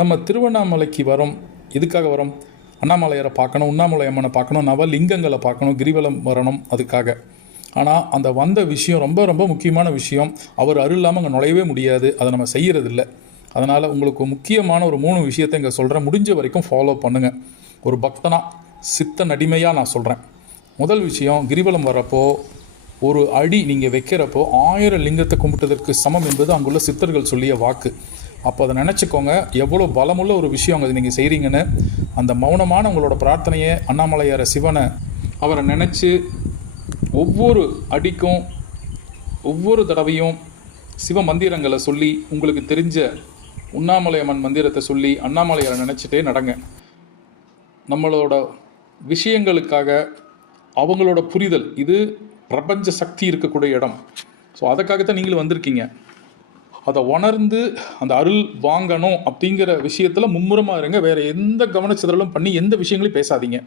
நம்ம திருவண்ணாமலைக்கு வரோம். எதுக்காக வரோம்? அண்ணாமலையாரை பார்க்கணும், உண்ணாமலை அம்மனை பார்க்கணும், நவலிங்கங்களை பார்க்கணும், கிரிவலம் வரணும், அதுக்காக. ஆனால் அந்த வந்த விஷயம் ரொம்ப ரொம்ப முக்கியமான விஷயம். அவர் அருள் இல்லாமல் அங்கே நுழையவே முடியாது. அதை நம்ம செய்கிறதில்ல. அதனால் உங்களுக்கு முக்கியமான ஒரு 3 விஷயத்தை இங்கே சொல்கிறேன். முடிஞ்ச வரைக்கும் ஃபாலோ பண்ணுங்கள். ஒரு பக்தனாக, சித்த நடிமையாக நான் சொல்கிறேன். முதல் விஷயம், கிரிவலம் வரப்போ ஒரு அடி நீங்கள் வைக்கிறப்போ 1000 லிங்கத்தை கும்பிட்டதற்கு சமம் என்பது அங்குள்ள சித்தர்கள் சொல்லிய வாக்கு. அப்போ அதை நினச்சிக்கோங்க, எவ்வளோ பலமுள்ள ஒரு விஷயம் அங்கே நீங்கள் செய்கிறீங்கன்னு. அந்த மௌனமான உங்களோட பிரார்த்தனையை அண்ணாமலையார சிவனை அவரை நினச்சி ஒவ்வொரு அடிக்கும் ஒவ்வொரு தடவையும் சிவ மந்திரங்களை சொல்லி, உங்களுக்கு தெரிஞ்ச உண்ணாமலை அம்மன் மந்திரத்தை சொல்லி அண்ணாமலையாரை நினச்சிட்டே நடங்க. நம்மளோட விஷயங்களுக்காக அவங்களோட புரிதல், இது பிரபஞ்ச சக்தி இருக்கக்கூடிய இடம். ஸோ அதுக்காகத்தான் நீங்களும் வந்திருக்கீங்க. அதை உணர்ந்து அந்த அருள் வாங்கணும் அப்படிங்கிற விஷயத்தில் மும்முரமாக இருங்க. வேறு எந்த கவனச்சிதறலும் பண்ணி எந்த விஷயங்களையும் பேசாதீங்க.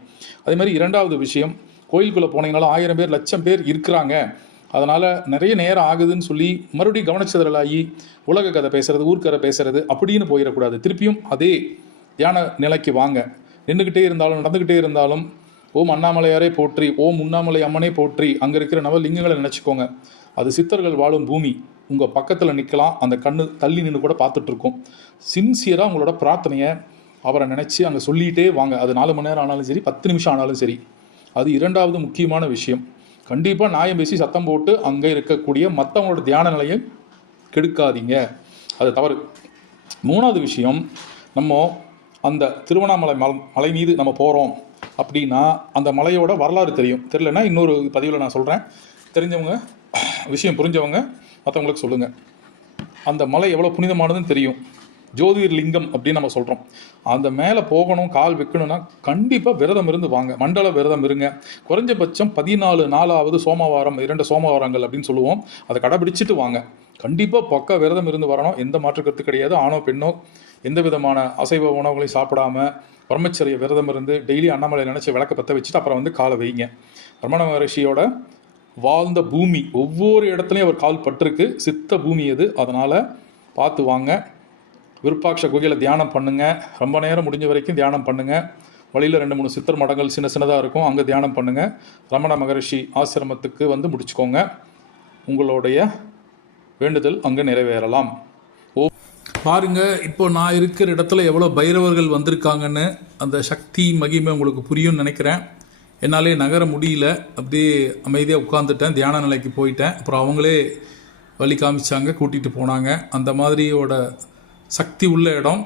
அதே மாதிரி 2வது விஷயம், கோயிலுக்குள்ளே போனீங்கனாலும் 1000 பேர் 1,00,000 பேர் இருக்கிறாங்க, அதனால் நிறைய நேரம் ஆகுதுன்னு சொல்லி மறுபடியும் கவனச்சிதறலாகி உலக கதை பேசுகிறது, ஊர்க்கதை பேசுகிறது அப்படின்னு போயிடக்கூடாது. திருப்பியும் அதே தியான நிலைக்கு வாங்க. நின்றுக்கிட்டே இருந்தாலும் நடந்துக்கிட்டே இருந்தாலும் ஓம் அண்ணாமலையாரே போற்றி, ஓம் உண்ணாமலை அம்மனே போற்றி, அங்கே இருக்கிற நவலிங்கங்களை நினச்சிக்கோங்க. அது சித்தர்கள் வாழும் பூமி. உங்கள் பக்கத்தில் நிற்கலாம், அந்த கண்ணு தள்ளி நின்று கூட பார்த்துட்ருக்கோம். சின்சியராக உங்களோட பிரார்த்தனையை அவரை நினச்சி அங்கே சொல்லிகிட்டே வாங்க. அது 4 மணி நேரம் ஆனாலும் சரி, 10 நிமிஷம் ஆனாலும் சரி. அது 2வது முக்கியமான விஷயம். கண்டிப்பாக நியாயம் பேசி சத்தம் போட்டு அங்கே இருக்கக்கூடிய மற்றவங்களோட தியான நிலையை கெடுக்காதீங்க, அது தவறு. 3வது விஷயம், நம்ம அந்த திருவண்ணாமலை மலை மீது நம்ம போகிறோம் அப்படின்னா அந்த மலையோட வரலாறு தெரியும். தெரியலன்னா இன்னொரு பதிவில் நான் சொல்கிறேன். தெரிஞ்சவங்க, விஷயம் புரிஞ்சவங்க மற்றவங்களுக்கு சொல்லுங்கள். அந்த மலை எவ்வளோ புனிதமானதுன்னு தெரியும். ஜோதிர்லிங்கம் அப்படின்னு நம்ம சொல்கிறோம். அந்த மேலே போகணும், கால் வைக்கணும்னா கண்டிப்பாக விரதம் இருந்து வாங்க. மண்டல விரதம் இருங்க. குறைஞ்சபட்சம் 14 நாளாவது சோமவாரம், 2 சோமவாரங்கள் அப்படின்னு சொல்லுவோம், அதை கடைபிடிச்சிட்டு வாங்க. கண்டிப்பாக பக்கா விரதம் இருந்து வரணும். எந்த மாற்று கருத்து கிடையாது. ஆணோ பெண்ணோ எந்த விதமான அசைவ உணவுகளையும் சாப்பிடாம பிரம்மச்சரிய விரதம் இருந்து டெய்லி அண்ணாமலை நினச்சி விளக்க பற்ற வச்சுட்டு அப்புறம் வந்து காலை வைங்க. ரமண மகரிஷியோட வாழ்ந்த பூமி, ஒவ்வொரு இடத்துலையும் அவர் கால் பட்டிருக்கு. சித்த பூமி அது. அதனால் பார்த்து வாங்க. விருப்பாட்ச குகையில் தியானம் பண்ணுங்கள். ரொம்ப நேரம் முடிஞ்ச வரைக்கும் தியானம் பண்ணுங்கள். வழியில் 2-3 சித்தர் மடங்கள் சின்ன சின்னதாக இருக்கும், அங்கே தியானம் பண்ணுங்கள். ரமண மகரிஷி ஆசிரமத்துக்கு வந்து முடிச்சுக்கோங்க. உங்களுடைய வேண்டுதல் அங்கே நிறைவேறலாம். பாருங்கள், இப்போ நான் இருக்கிற இடத்துல எவ்வளோ பைரவர்கள் வந்திருக்காங்கன்னு. அந்த சக்தி மகிமை உங்களுக்கு புரியும்னு நினைக்கிறேன். என்னாலே நகர முடியல, அப்படியே அமைதியாக உட்காந்துட்டேன், தியான நிலைக்கு போயிட்டேன். அப்புறம் அவங்களே வழி காமிச்சாங்க, கூட்டிகிட்டு போனாங்க. அந்த மாதிரியோட சக்தி உள்ள இடம்.